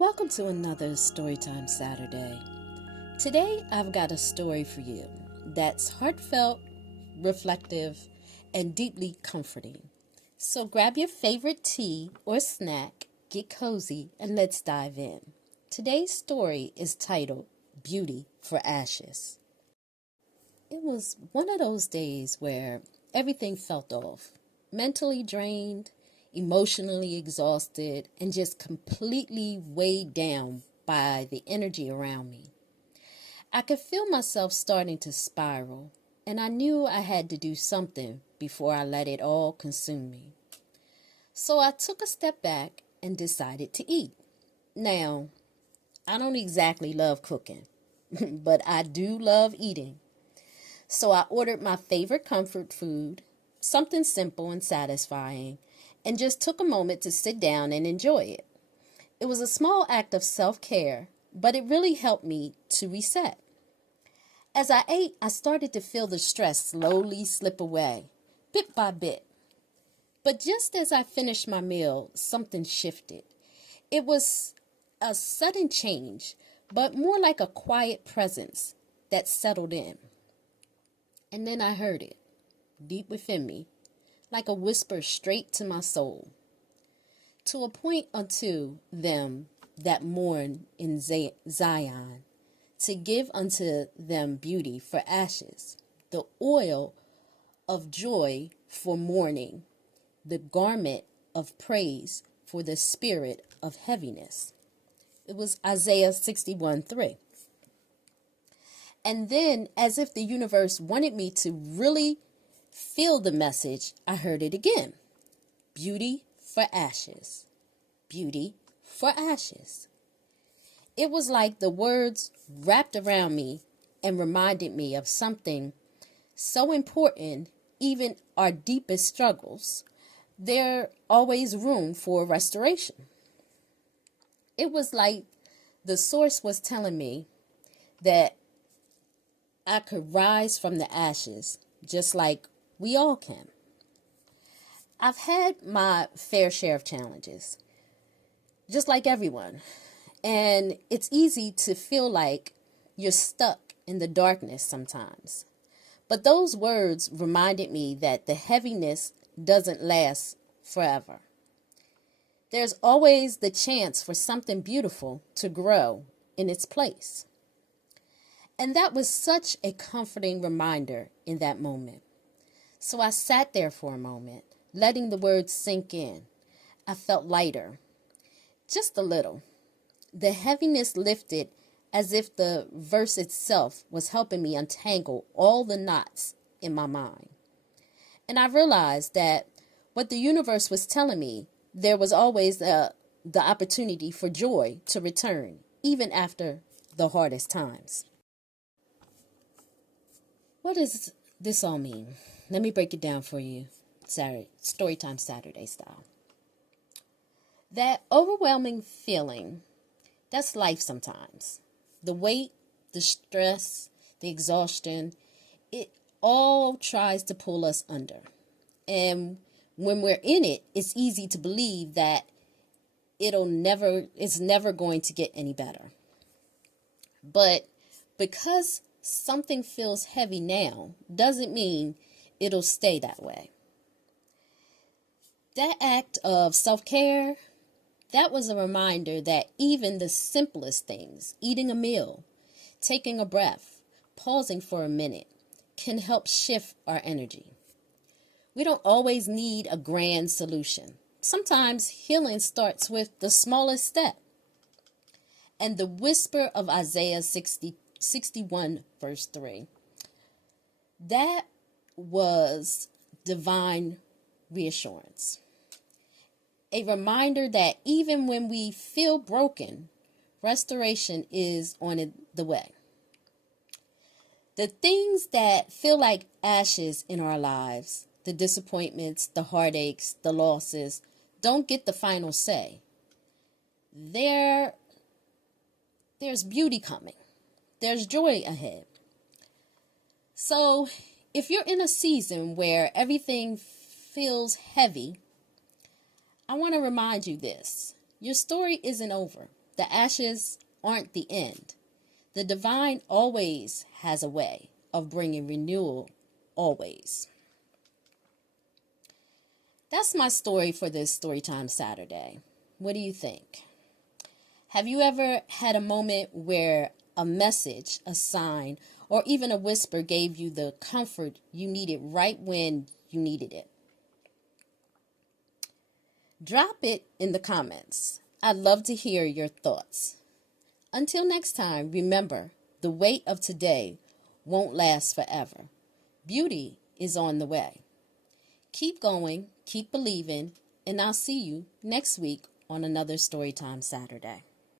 Welcome to another Storytime Saturday. Today I've got a story for you that's heartfelt, reflective, and deeply comforting. So grab your favorite tea or snack, get cozy, and let's dive in. Today's story is titled Beauty for Ashes. It was one of those days where everything felt off, mentally drained, emotionally exhausted, and just completely weighed down by the energy around me. I could feel myself starting to spiral, and I knew I had to do something before I let it all consume me. So I took a step back and decided to eat. Now, I don't exactly love cooking, but I do love eating. So I ordered my favorite comfort food, something simple and satisfying, and just took a moment to sit down and enjoy it. It was a small act of self-care, but it really helped me to reset. As I ate, I started to feel the stress slowly slip away, bit by bit. But just as I finished my meal, something shifted. It was a sudden change, but more like a quiet presence that settled in. And then I heard it, deep within me, like a whisper straight to my soul. To appoint unto them that mourn in Zion, to give unto them beauty for ashes, the oil of joy for mourning, the garment of praise for the spirit of heaviness. It was Isaiah 61:3. And then, as if the universe wanted me to really feel the message, I heard it again. Beauty for ashes. Beauty for ashes. It was like the words wrapped around me and reminded me of something so important, even our deepest struggles. There's always room for restoration. It was like the source was telling me that I could rise from the ashes, just like we all can. I've had my fair share of challenges, just like everyone. And it's easy to feel like you're stuck in the darkness sometimes. But those words reminded me that the heaviness doesn't last forever. There's always the chance for something beautiful to grow in its place. And that was such a comforting reminder in that moment. So I sat there for a moment, letting the words sink in. I felt lighter, just a little. The heaviness lifted as if the verse itself was helping me untangle all the knots in my mind. And I realized that what the universe was telling me, there was always the opportunity for joy to return, even after the hardest times. What does this all mean? Let me break it down for you, Storytime Saturday style. That overwhelming feeling, that's life sometimes. The weight, the stress, the exhaustion, it all tries to pull us under. And when we're in it, it's easy to believe that it's never going to get any better. But because something feels heavy now doesn't mean it'll stay that way. That act of self-care, that was a reminder that even the simplest things, eating a meal, taking a breath, pausing for a minute, can help shift our energy. We don't always need a grand solution. Sometimes healing starts with the smallest step. And the whisper of Isaiah 61 verse 3, that was divine reassurance. A reminder that even when we feel broken, restoration is on the way. The things that feel like ashes in our lives, the disappointments, the heartaches, the losses, don't get the final say. There's beauty coming. There's joy ahead. So if you're in a season where everything feels heavy, I want to remind you this. Your story isn't over. The ashes aren't the end. The divine always has a way of bringing renewal, always. That's my story for this Storytime Saturday. What do you think? Have you ever had a moment where a message, a sign, or even a whisper gave you the comfort you needed right when you needed it? Drop it in the comments. I'd love to hear your thoughts. Until next time, remember, the weight of today won't last forever. Beauty is on the way. Keep going, keep believing, and I'll see you next week on another Storytime Saturday.